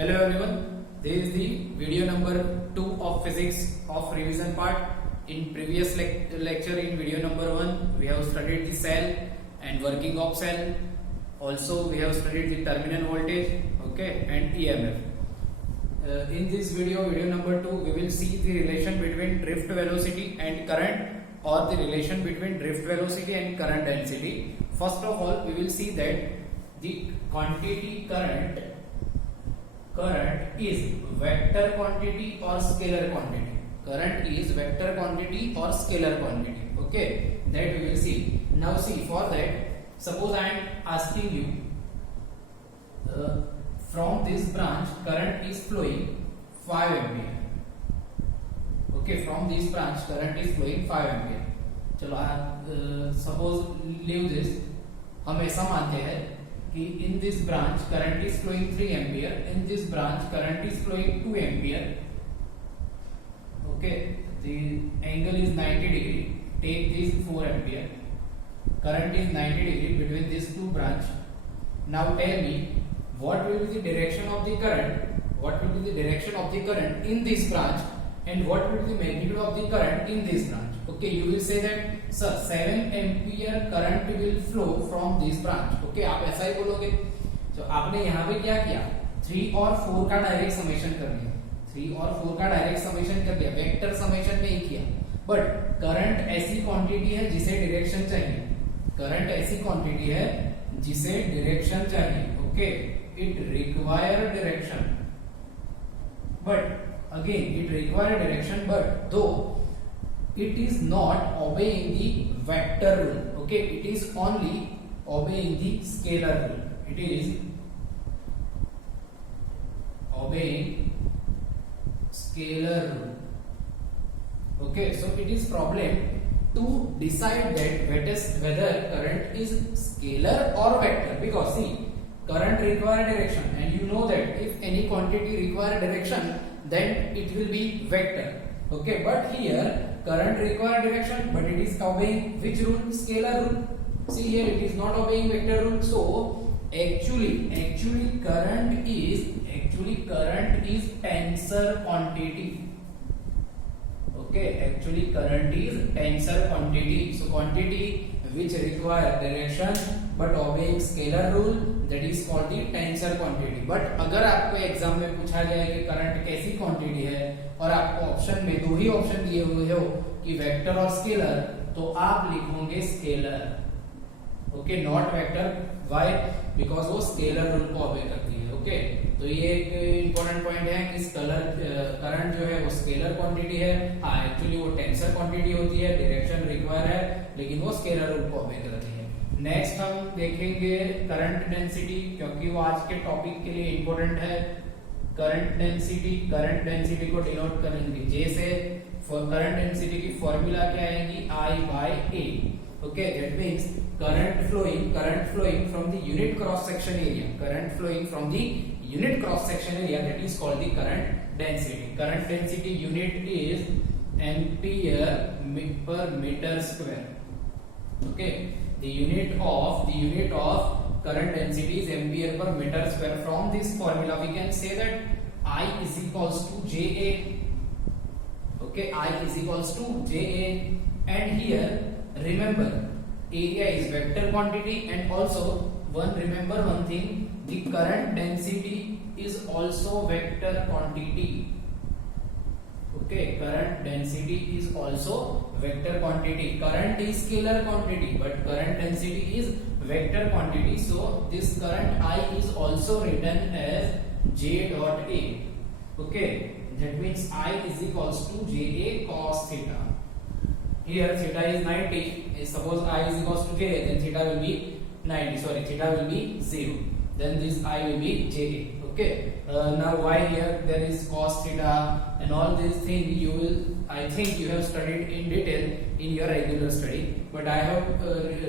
Hello everyone, this is the video number 2 of physics of revision part. In previous lecture in video number 1 we have studied the cell and working of cell. Also we have studied the terminal voltage, okay, and EMF. In this video number 2, we will see the relation between drift velocity and current, or the relation between drift velocity and current density. First of all, we will see that the quantity current is vector quantity or scalar quantity. Current is vector quantity or scalar quantity. Okay, that we will see. Now see, for that, suppose I am asking you, from this branch current is flowing 5 ampere. Okay, from this branch current is flowing 5 ampere. चलो suppose leave this. हम ऐसा मानते हैं कि in this branch current is flowing 3 ampere, in this branch current is flowing 2 ampere. Okay, the angle is 90 degree. Take this 4 ampere. Current is 90 degree between these two branch. Now tell me, what will be the direction of the current? What will be the direction of the current in this branch, and what will be the magnitude of the current in this branch? Okay, you will say that sir 7 ampere current will flow from this branch. Okay, आप ऐसा ही बोलोगे. तो आपने यहाँ पे क्या किया, 3 और 4 का डायरेक्ट समेशन कर दिया. 3 और 4 का डायरेक्ट समेशन कर दिया, वेक्टर समेशन नहीं किया. बट करंट ऐसी क्वांटिटी है जिसे डायरेक्शन चाहिए. करंट ऐसी क्वांटिटी है जिसे डायरेक्शन चाहिए. Okay, it require direction, but again it require direction, but though it is not obeying the vector rule. Okay, it is only obeying the scalar rule. It is obeying scalar rule. Okay, so it is problem to decide that whether current is scalar or vector, because see, current require direction, and you know that if any quantity require direction, then it will be vector. Okay, but here current require direction, but it is obeying which rule? Scalar rule. See here, it is not obeying vector rule. So actually current is tensor quantity. Okay, actually current is tensor quantity. So quantity which require direction but obeying scalar rule, that is called the tensor quantity. But अगर आपको exam में पूछा जाए कि current कैसी quantity है और आपको ऑप्शन में दो ही ऑप्शन दिए हुए हो कि वेक्टर और स्केलर, तो आप लिखोगे scalar. Okay, not vector. Why? Because वो स्केलर रूल को ओबे करती है. ओके, तो ये एक इंपॉर्टेंट पॉइंट है कि करंट जो है वो स्केलर क्वांटिटी है. हाँ, एक्चुअली वो टेंसर क्वांटिटी होती है, डायरेक्शन रिक्वायर है, लेकिन वो स्केलर रूल को ओबे करती है. नेक्स्ट हम देखेंगे करंट डेंसिटी, क्योंकि वो आज के टॉपिक के लिए इंपॉर्टेंट है. करंट डेंसिटी को डिनोट करेंगे जे से. करंट डेंसिटी की फॉर्मूला क्या आएगी? I/A. Okay, that means current flowing from the unit cross section area. Current flowing from the unit cross section area, that is called the current density. Current density unit is ampere per metre square. Okay, the unit of current density is ampere per meter square. From this formula we can say that I is equals to JA. Okay, I is equals to JA, and here remember area is vector quantity, and also remember one thing, the current density is also vector quantity. Okay, current density is also vector quantity. Current is scalar quantity, but current density is vector quantity. So this current I is also written as J dot A. Okay, that means I is equals to JA cos theta. Here theta is 90. Suppose I is equals to J, then theta will be 90. Sorry, theta will be 0. Then this I will be JA. Okay, now why here there is cos theta and all these things I think you have studied in detail in your regular study, but I have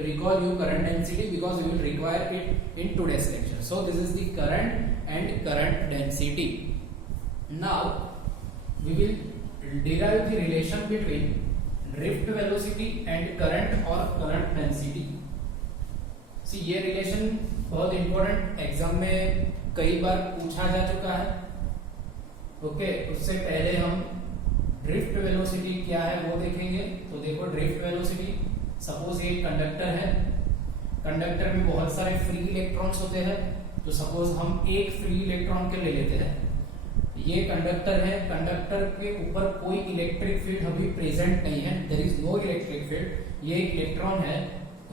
recall you current density because we will require it in today's lecture. So this is the current and current density. Now we will derive the relation between drift velocity and current or current density. See, ये relation बहुत important, exam में कई बार पूछा जा चुका है। Okay, उससे पहले हम ड्रिफ्ट वेलोसिटी क्या है वो देखेंगे। तो देखो ड्रिफ्ट वेलोसिटी, सपोज ये कंडक्टर है, कंडक्टर में बहुत सारे फ्री इलेक्ट्रॉन्स होते हैं। तो सपोज हम एक फ्री इलेक्ट्रॉन के ले लेते हैं, ये कंडक्टर है, कंडक्टर के ऊपर कोई इलेक्ट्रिक फील्ड अभी प्रेजेंट नहीं है, there is no electric field, ये एक इलेक्ट्रॉन है।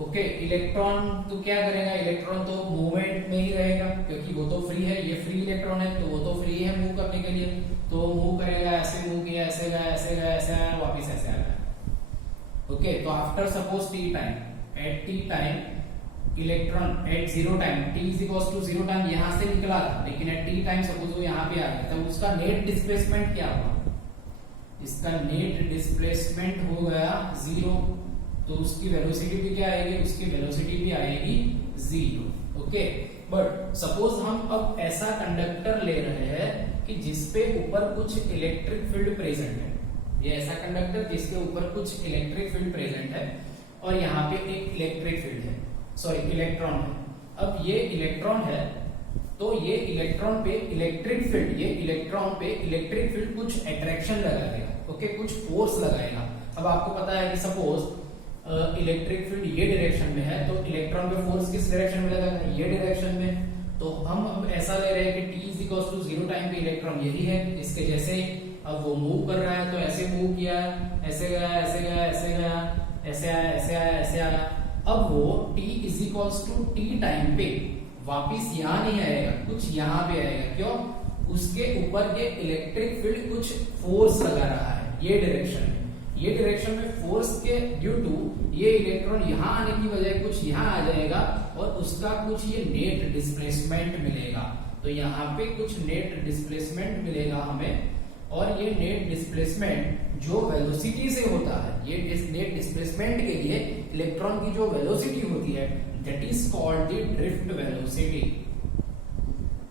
ओके, इलेक्ट्रॉन तो क्या करेगा, इलेक्ट्रॉन तो मूवमेंट में ही रहेगा क्योंकि वो तो फ्री है, ये फ्री इलेक्ट्रॉन है तो वो तो फ्री है मूव करने के लिए, तो मूव करेगा, ऐसे मूव किया, ऐसे गया, ऐसे गया, ऐसे आया, वापस ऐसे आ गया। ओके, तो after suppose T time, at T time electron at zero time, T is equals to zero time यहां से निकला था, लेकिन एट टी टाइम सपोज वो यहां पे आ गया, तब उसका नेट डिस्प्लेसमेंट क्या हुआ, इसका नेट डिस्प्लेसमेंट हो गया जीरो, तो उसकी वेलोसिटी भी क्या आएगी, उसकी वेलोसिटी भी आएगी जीरो। ओके, बट सपोज हम अब ऐसा कंडक्टर ले रहे हैं कि जिसपे ऊपर कुछ इलेक्ट्रिक फील्ड प्रेजेंट है, ये ऐसा कंडक्टर जिसके ऊपर कुछ इलेक्ट्रिक फील्ड प्रेजेंट है और यहाँ पे एक इलेक्ट्रिक फील्ड है, सॉरी इलेक्ट्रॉन है। अब ये इलेक्ट्रॉन है तो ये इलेक्ट्रॉन पे इलेक्ट्रिक फील्ड, ये इलेक्ट्रॉन पे इलेक्ट्रिक फील्ड कुछ अट्रैक्शन लगाएगा, ओके, कुछ फोर्स लगाएगा। अब आपको पता है कि सपोज इलेक्ट्रिक फील्ड ये डायरेक्शन में है तो इलेक्ट्रॉन पे फोर्स किस डायरेक्शन में लगेगा, ये डायरेक्शन में। तो हम अब ऐसा ले रहे हैं कि t is equal to zero time पे इलेक्ट्रॉन यही है, इसके जैसे अब वो मूव कर रहा है तो ऐसे मूव किया, ऐसे गया, ऐसे गया, ऐसे गया, ऐसे आया, ऐसे आया, ऐसे आया। अब वो t is equal to T time पे वापिस यहाँ नहीं आएगा, कुछ यहाँ पे आएगा, क्यों, उसके ऊपर ये इलेक्ट्रिक फील्ड कुछ फोर्स लगा रहा है ये डायरेक्शन में, ये डायरेक्शन में फोर्स के ड्यू टू ये इलेक्ट्रॉन यहाँ आने की बजाय कुछ यहाँ आ जाएगा और उसका कुछ ये नेट डिस्प्लेसमेंट मिलेगा। तो यहाँ पे कुछ नेट डिस्प्लेसमेंट मिलेगा हमें, और ये नेट डिस्प्लेसमेंट जो वेलोसिटी से होता है, ये नेट डिस्प्लेसमेंट के लिए इलेक्ट्रॉन की जो वेलोसिटी होती है that is called the drift velocity.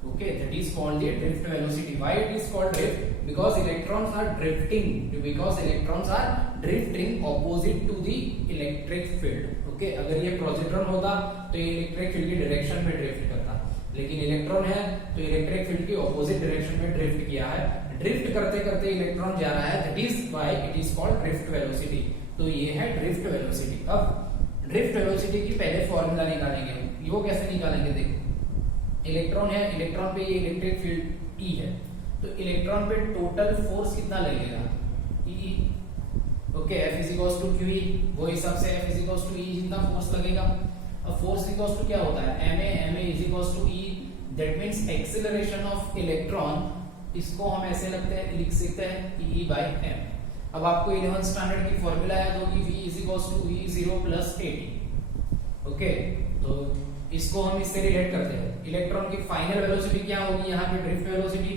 Okay, that is called the drift velocity. Why it is called drift? Because electrons are drifting. Because electrons are drifting opposite to the electric field. Okay, अगर ये positron होता तो ये electric field की direction में drift करता, लेकिन electron है तो इलेक्ट्रिक फील्ड की ऑपोजिट डायरेक्शन में ड्रिफ्ट किया है। ड्रिफ्ट करते करते इलेक्ट्रॉन जा रहा है, that is why it is called drift velocity. तो ये है ड्रिफ्ट वेलोसिटी। अब ड्रिफ्ट वेलोसिटी की पहले फॉर्मूला निकालेंगे, वो कैसे निकालेंगे, देखो इलेक्ट्रॉन है, इलेक्ट्रॉन पे ये इलेक्ट्रिक फील्ड E है, तो इलेक्ट्रॉन पे टोटल फोर्स कितना लगेगा, E। Okay, F is equals to QE, वो हिसाब से F is equals to E जितना फोर्स लगेगा। अब फोर्स इक्वल्स टू क्या होता है, ma is equals to E, that means acceleration of electron, इसको हम ऐसे लिख सकते हैं E by m। अब आपको 11th स्टैंडर्ड की फॉर्मूला है तो कि V is equals to E0 plus 80। Okay, तो इसको हम इससे रिलेट करते हैं, इलेक्ट्रॉन की फाइनल वेलोसिटी क्या होगी, यहाँ पे drift velocity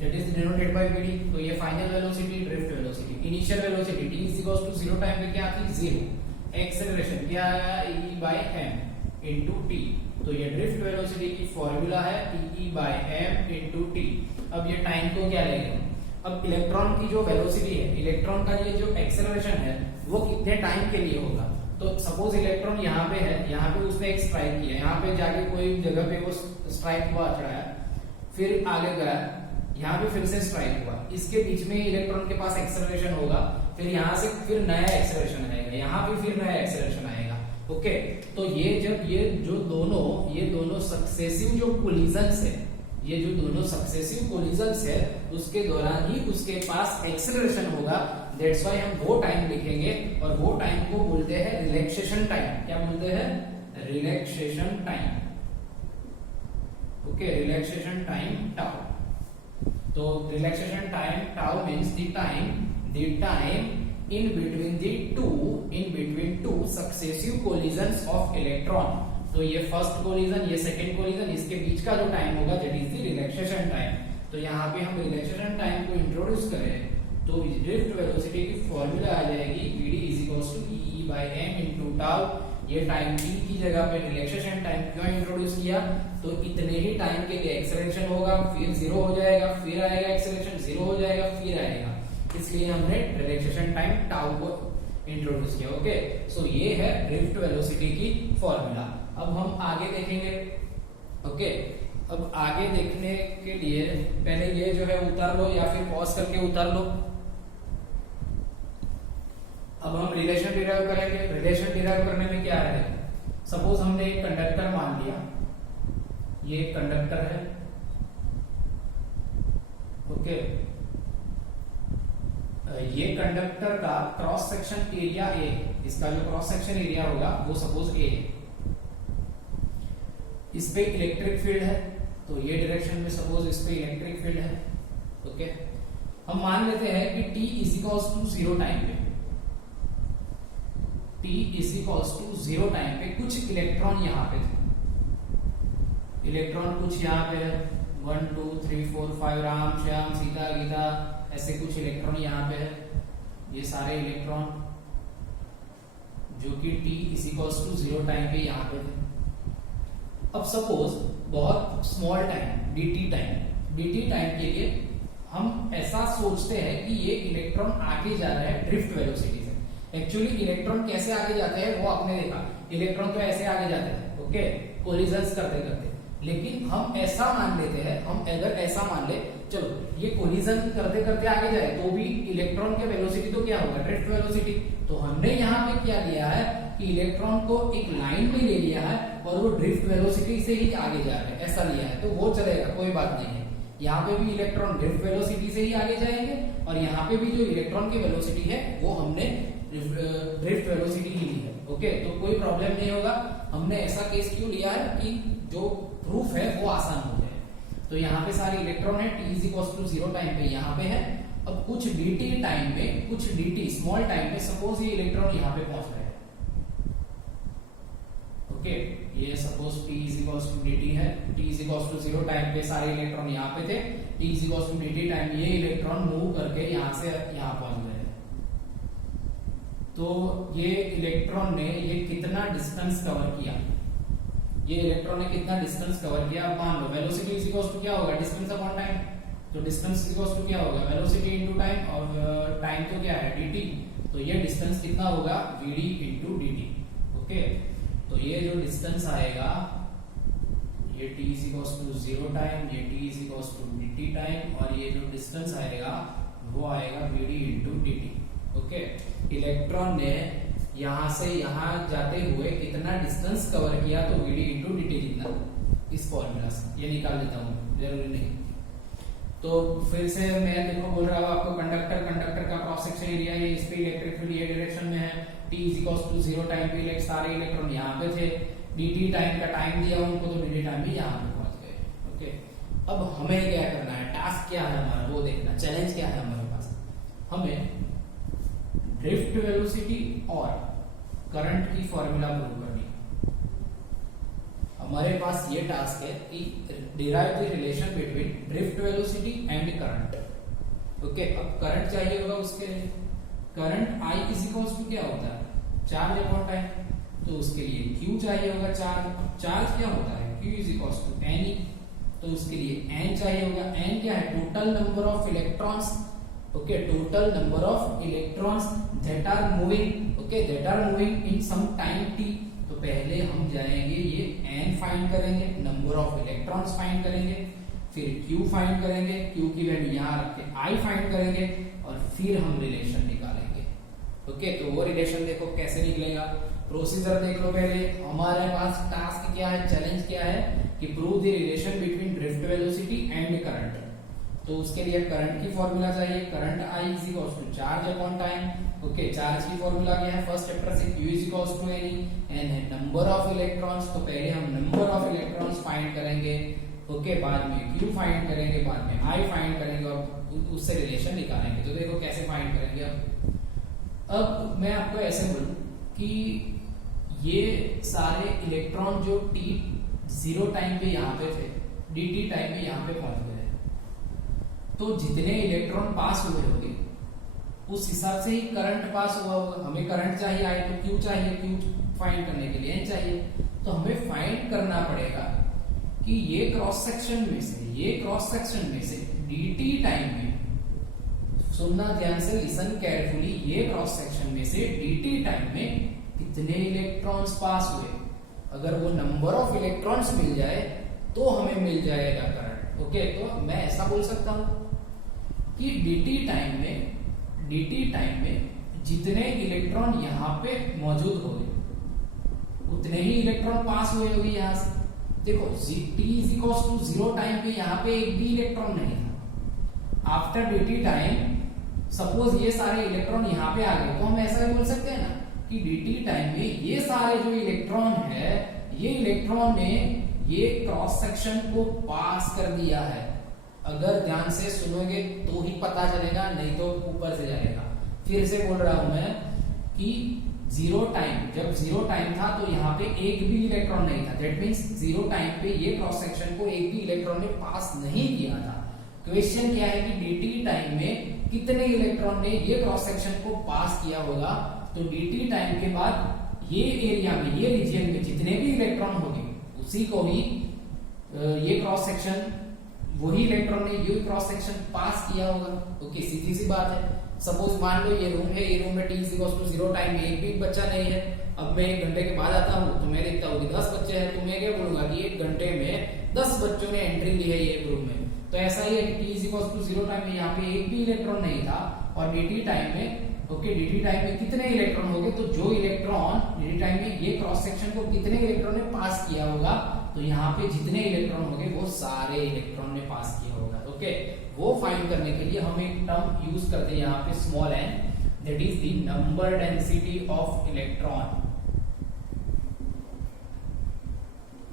that is denoted by vd, तो ये final velocity drift velocity. Initial velocity t is equals to 0 time पे क्या थी, 0। एक्सेलरेशन क्या आया, e by m into t, तो ये ड्रिफ्ट वेलोसिटी की फॉर्मूला है e by m into t। अब ये टाइम को क्या लेंगे, अब इलेक्ट्रॉन की जो वेलोसिटी है, इलेक्ट्रॉन का ये जो एक्सेलरेशन है वो कितने टाइम के लिए होगा। तो सपोज इलेक्ट्रॉन यहाँ पे है, यहाँ पे उसने एक स्ट्राइक किया, यहाँ पे जाके कोई जगह पे वो स्ट्राइक हुआ, चढ़ाया, फिर आगे गया, यहाँ पे फिर से स्ट्राइक हुआ, इसके बीच में इलेक्ट्रॉन के पास एक्सेलरेशन होगा, फिर यहाँ से फिर नया एक्सेलरेशन आएगा, यहाँ पे फिर नया एक्सेलरेशन आएगा। ओके, तो ये जब ये दोनों सक्सेसिव जो कोलिजन्स है, ये जो दोनों सक्सेसिव कोलिजन्स है उसके दौरान ही उसके पास एक्सेलरेशन होगा, दैट्स व्हाई हम वो टाइम लिखेंगे और वो टाइम को बोलते हैं रिलैक्सेशन टाइम। क्या बोलते हैं, relaxation time. Okay, relaxation time tau. तो relaxation time tau means the time in between two successive collisions of electron। तो ये फर्स्ट कोलिजन, ये सेकंड कोलिजन, इसके बीच का जो टाइम होगा that is the relaxation time. तो यहाँ पे हम रिलैक्सेशन टाइम को इंट्रोड्यूस करें तो ड्रिफ्ट वेलोसिटी की फॉर्मूला आ जाएगी vd is equals to e by m into tau। ये टाइम t की जगह पे रिलैक्सेशन टाइम क्यों इंट्रोड्यूस किया, तो इतने ही टाइम के लिए एक्सेलरेशन होगा, फिर 0 हो जाएगा, फिर आएगा एक्सेलरेशन, 0 हो जाएगा, फिर आएगा, इसलिए हमने रिलैक्सेशन टाइम टाउ को इंट्रोड्यूस किया। ओके, सो ये है ड्रिफ्ट वेलोसिटी की फॉर्मूला। अब हम आगे देखेंगे। ओके, अब आगे देखने के लिए पहले ये जो है उतार लो या फिर पॉज करके उतार लो। अब हम रिलेशन डिराइव करेंगे। रिलेशन डिराइव करने में क्या है, सपोज हमने एक कंडक्टर मान लिया, ये एक कंडक्टर है। ओके, ये कंडक्टर का क्रॉस सेक्शन एरिया ए, इसका जो क्रॉस सेक्शन एरिया होगा वो सपोज ए है। इस पे इलेक्ट्रिक फील्ड है, तो ये डायरेक्शन में सपोज इस पे इलेक्ट्रिक फील्ड है। ओके, हम मान लेते हैं कि t is equals to 0 time पे, t is equals to 0 time पे कुछ इलेक्ट्रॉन यहाँ पे थे। इलेक्ट्रॉन कुछ यहाँ पे है, 1 2 3 4 5 राम श्याम सीता गीता, ऐसे कुछ इलेक्ट्रॉन यहाँ पे है। ये सारे इलेक्ट्रॉन जो कि t is equals to 0 time पे यहाँ पे थे। अब सपोज बहुत स्मॉल टाइम dt टाइम के लिए हम ऐसा सोचते हैं कि ये इलेक्ट्रॉन आगे जा रहा है ड्रिफ्ट वेलोसिटी से। एक्चुअली इलेक्ट्रॉन कैसे आगे जाते हैं वो आपने देखा, इलेक्ट्रॉन तो ऐसे आगे जाते थे, ओके, कोलिजन्स करते करते। लेकिन हम ऐसा मान लेते हैं, हम अगर ऐसा मान ले, चलो ये कोलिजन करते करते आगे जाए तो भी इलेक्ट्रॉन के वेलोसिटी तो क्या होगा, ड्रिफ्ट वेलोसिटी। तो हमने यहाँ पे क्या लिया है कि इलेक्ट्रॉन को एक लाइन में ले लिया है और वो ड्रिफ्ट वेलोसिटी से ही आगे जा रहे हैं, ऐसा लिया है, तो वो चलेगा, कोई बात नहीं है। यहाँ पे भी इलेक्ट्रॉन ड्रिफ्ट वेलोसिटी से ही आगे जाएंगे और यहाँ पे भी जो इलेक्ट्रॉन की वेलोसिटी है वो हमने ड्रिफ्ट वेलोसिटी ही ली है। ओके, तो कोई प्रॉब्लम नहीं होगा। हमने ऐसा केस क्यों लिया है कि जो प्रूफ है वो आसान हो जाए। तो यहाँ पे सारे इलेक्ट्रॉन है, t is equals to 0 time पे यहाँ पे है। अब कुछ dt टाइम में, कुछ dt स्मॉल टाइम में सपोज ये इलेक्ट्रॉन यहाँ पे पहुंच रहे हैं। ओके, ये suppose t is equals to dt है, t is equals to 0 time पे सारे इलेक्ट्रॉन यहाँ पे थे, t is equals to dt time ये इलेक्ट्रॉन मूव करके यहाँ से यहाँ पहुंच गए। तो ये इलेक्ट्रॉन ने ये कितना डिस्टेंस कवर किया, ये इलेक्ट्रॉन ने कितना डिस्टेंस कवर किया। अब मान लो वेलोसिटी इज इक्वल्स टू क्या होगा, डिस्टेंस अपॉन टाइम। तो डिस्टेंस इज इक्वल्स टू क्या होगा, वेलोसिटी इनटू टाइम, और टाइम तो क्या है dt। तो ये डिस्टेंस कितना होगा, vd इनटू dt। ओके, तो ये जो डिस्टेंस आएगा, ये t is equals to 0 time, ये t is equals to dt time, और ये जो डिस्टेंस आएगा वो आएगा vd into dt। Okay, electron ने यहां से यहां जाते हुए कितना डिस्टेंस कवर किया, तो vd इंटू dt जितना, इस फॉर्मूला से ये निकाल लेता हूं, जरूरी नहीं। तो फिर से मैं देखो बोल रहा हूं आपको, कंडक्टर का क्रॉस सेक्शन एरिया है, इस पे इलेक्ट्रिक फील्ड ये डायरेक्शन में है, t is equals to 0 time पे सारे इलेक्ट्रॉन यहाँ पे थे, dt टाइम का टाइम दिया उनको, तो dt टाइम भी यहाँ पे पहुंच गए। ओके, अब हमें क्या करना है, टास्क क्या है हमारा वो देखना, चैलेंज क्या है हमारे पास। हमें ड्रिफ्ट वेलोसिटी और करंट की फॉर्मूला प्रूव करनी है। हमारे पास ये टास्क है कि derive the relation between drift velocity and current. Okay, अब करंट चाहिए होगा, उसके लिए current I is equals to क्या होता है, चार्ज अपॉन टाइम। तो उसके लिए Q चाहिए होगा, चार्ज क्या होता है, Q is equals to NE। तो उसके लिए N चाहिए होगा, N क्या है, total number of electrons. Okay, total number of electrons that are moving, okay, that are moving in some time t। तो पहले हम जाएंगे ये n फाइंड करेंगे, नंबर ऑफ इलेक्ट्रॉन्स फाइंड करेंगे, फिर q फाइंड करेंगे, q की वैल्यू यहाँ रख के i फाइंड करेंगे, और फिर हम रिलेशन निकालेंगे। ओके, तो वो रिलेशन देखो कैसे निकलेगा, प्रोसीजर देख लो। पहले हमारे पास टास्क क्या है, चैलेंज क्या है कि prove the relation between drift velocity and current. तो उसके लिए करंट की फॉर्मूला चाहिए, current I is equals to charge upon time. Okay, charge की फॉर्मूला क्या है, फर्स्ट चैप्टर से Q is equals to NE, N है नंबर ऑफ इलेक्ट्रॉन्स। तो पहले हम नंबर ऑफ इलेक्ट्रॉन्स फाइंड करेंगे, ओके, बाद में Q फाइंड करेंगे, बाद में I फाइंड करेंगे और उससे रिलेशन निकालेंगे। तो देखो कैसे फाइंड करेंगे। अब मैं आपको ऐसे बोलूं कि ये सारे इलेक्ट्रॉन जो t 0 टाइम पे यहाँ पे थे, dt टाइम पे यहाँ पे पहुंच गए, तो जितने इलेक्ट्रॉन पास हुए होंगे उस हिसाब से ही करंट पास हुआ होगा। हमें करंट चाहिए I, तो Q चाहिए, Q फाइंड करने के लिए N चाहिए। तो हमें फाइंड करना पड़ेगा कि ये क्रॉस सेक्शन में से dt टाइम में, सुनना ध्यान से, लिसन केयरफुली, ये क्रॉस सेक्शन में से dt टाइम में कितने इलेक्ट्रॉन्स पास हुए। अगर वो नंबर ऑफ इलेक्ट्रॉन्स मिल जाए तो हमें मिल जाएगा करंट। ओके, तो मैं ऐसा बोल सकता हूं कि dt टाइम में जितने इलेक्ट्रॉन यहाँ पे मौजूद होंगे उतने ही इलेक्ट्रॉन पास हुए होंगे यहां से। देखो t is equals to 0 time पे यहाँ पे एक भी इलेक्ट्रॉन नहीं था। आफ्टर dt टाइम सपोज ये सारे इलेक्ट्रॉन यहाँ पे आ गए, तो हम ऐसा भी बोल सकते हैं ना कि dt टाइम में ये सारे जो इलेक्ट्रॉन है, ये इलेक्ट्रॉन ने ये क्रॉस सेक्शन को पास कर दिया है। अगर ध्यान से सुनोगे तो ही पता चलेगा, नहीं तो ऊपर से जाएगा। फिर से बोल रहा हूं मैं कि 0 टाइम, जब 0 टाइम था तो यहाँ पे एक भी इलेक्ट्रॉन नहीं था। दैट मींस 0 टाइम पे ये क्रॉस सेक्शन को एक भी इलेक्ट्रॉन ने पास नहीं किया था। क्वेश्चन क्या है कि dt टाइम में कितने इलेक्ट्रॉन ने ये क्रॉस सेक्शन को पास किया होगा। तो dt टाइम के बाद ये एरिया में, ये रीजन में जितने भी इलेक्ट्रॉन होंगे उसी को ही ये क्रॉस सेक्शन, वही इलेक्ट्रॉन ने ये क्रॉस सेक्शन पास किया होगा। ओके, सीधी सी बात है। सपोज मान लो ये रूम है, ये रूम में t is equal to 0 time में एक भी बच्चा नहीं है। अब मैं 1 घंटे के बाद आता हूँ तो मैं देखता हूँ कि 10 बच्चे हैं, तो मैं क्या बोलूंगा कि 1 घंटे में 10 बच्चों ने एंट्री ली है ये रूम में। तो ऐसा ही है कि t is equal to 0 time में यहाँ पे एक भी इलेक्ट्रॉन नहीं था, और dt टाइम में, ओके, dt टाइम में कितने इलेक्ट्रॉन होंगे, तो जो इलेक्ट्रॉन dt टाइम में ये क्रॉस सेक्शन को कितने इलेक्ट्रॉन ने पास किया होगा, तो यहाँ पे जितने इलेक्ट्रॉन होंगे वो सारे इलेक्ट्रॉन ने पास किया होगा। ओके, वो फाइंड करने के लिए हम एक टर्म यूज करते हैं यहाँ पे small n, that is the number density of electron.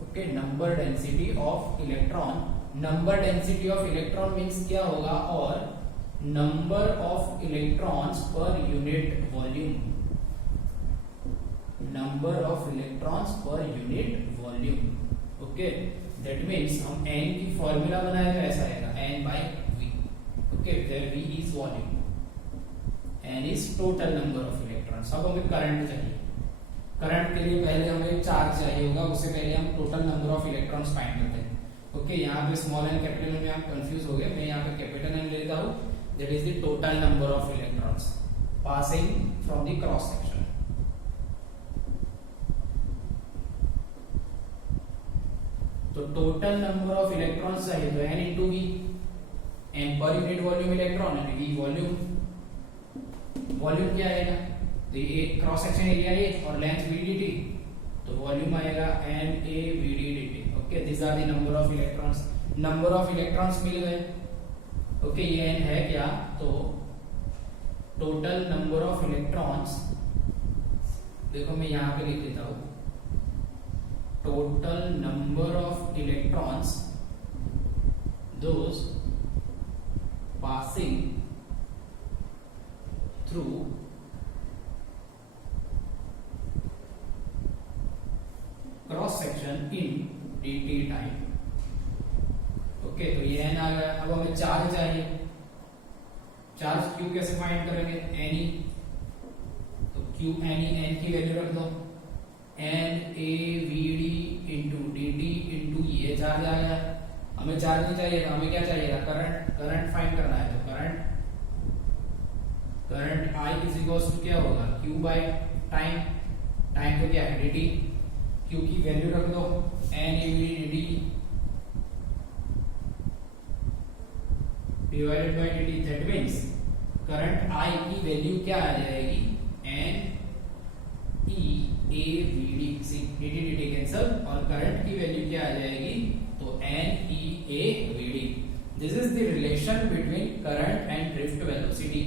Okay, number density of electron. Number density of electron means क्या होगा, और number of electrons per unit volume. Number of electrons per unit volume. Okay, that means हम n की formula बनाएगा, ऐसा आएगा n by v। Okay, where v is volume, n is total number of electrons. अब हमें current चाहिए। Current के लिए पहले हमें चार्ज चाहिए होगा, उससे पहले हम total number of electrons find करते हैं। ओके, यहाँ पे स्मॉल n कैपिटल n में आप कंफ्यूज हो गए, मैं यहाँ पे कैपिटल n ले लेता हूँ। That is the total number of electrons passing from the cross section. तो टोटल नंबर ऑफ इलेक्ट्रॉन्स चाहिए तो n into v, n per unit volume electron है, v वॉल्यूम। वॉल्यूम क्या आएगा, तो ये क्रॉस सेक्शन एरिया है और लेंथ v dt, तो वॉल्यूम आएगा n a v d dt। Okay, this are the number of electrons. Number of electrons मिल गए। ओके, ये n है क्या, तो टोटल नंबर ऑफ इलेक्ट्रॉन्स, देखो मैं यहाँ पे लिख देता हूँ, total number of electrons those passing through cross section in dt time। Okay, तो ये n आ गया। अब हमें चार्ज चाहिए। चार्ज q कैसे फाइंड करेंगे, n e, तो q n e, n की वैल्यू रख दो, n a v d into D T into ये चार्ज आ गया। हमें चार्ज नहीं चाहिए, तो हमें क्या चाहिए, करंट। करंट फाइंड करना है, तो current I is equals to क्या होगा, q बाय टाइम। टाइम तो क्या है, dt। q की वैल्यू रख दो, n a v d dt divided by dt। That means current I की वैल्यू क्या आ जाएगी, n e a v d। dt dt cancel, और करंट की वैल्यू क्या आ जाएगी, तो n e a v d। This is the relation between current and drift velocity.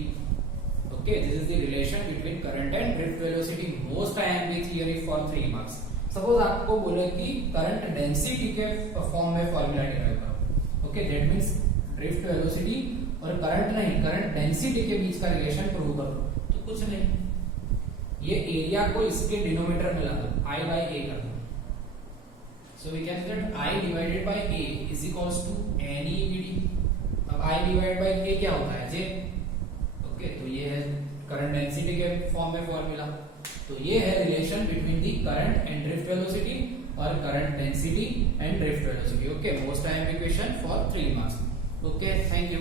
Okay, this is the relation between current and drift velocity. Most IMP theory for 3 marks. Suppose आपको बोले कि current density के form में formula derive करो। Okay, that means drift velocity और current नहीं, current density के बीच का रिलेशन प्रूव करो। तो कुछ नहीं, ये एरिया को इसके डिनोमिनेटर में ला दो, I by A कर दो। So we can say that I divided by A is equals to n e v d। अब I divided by A क्या होता है, J। ओके, तो ये है करंट डेंसिटी के फॉर्म में फॉर्मूला। तो ये है relation between the current and drift velocity और current density and drift velocity. Okay, most IMP question for 3 marks. Okay, thank you.